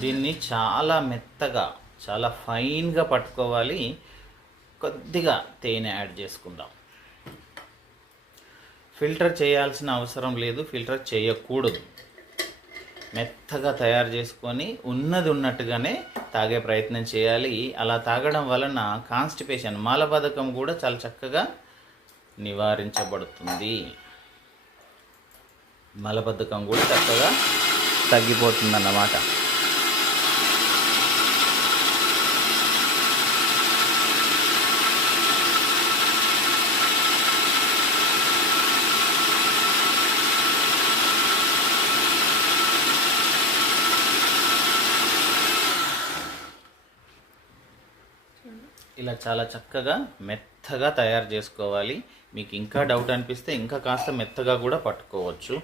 దీన్ని చాలా మెత్తగా, చాలా ఫైన్గా పట్టుకోవాలి. కొద్దిగా తేనె యాడ్ చేసుకుందాం. ఫిల్టర్ చేయాల్సిన అవసరం లేదు, ఫిల్టర్ చేయకూడదు. మెత్తగా తయారు చేసుకొని ఉన్నది ఉన్నట్టుగానే తాగే ప్రయత్నం చేయాలి. అలా తాగడం వలన కాన్స్టిపేషన్, మలబద్ధకం కూడా చాలా చక్కగా నివారించబడుతుంది. మలబద్ధకం కూడా చక్కగా తగ్గిపోతుందన్నమాట. ఇలా చాలా చక్కగా మెత్తగా తయారు చేసుకోవాలి. మీకు ఇంకా డౌట్ అనిపిస్తే ఇంకా కాస్త మెత్తగా కూడా పట్టుకోవచ్చు.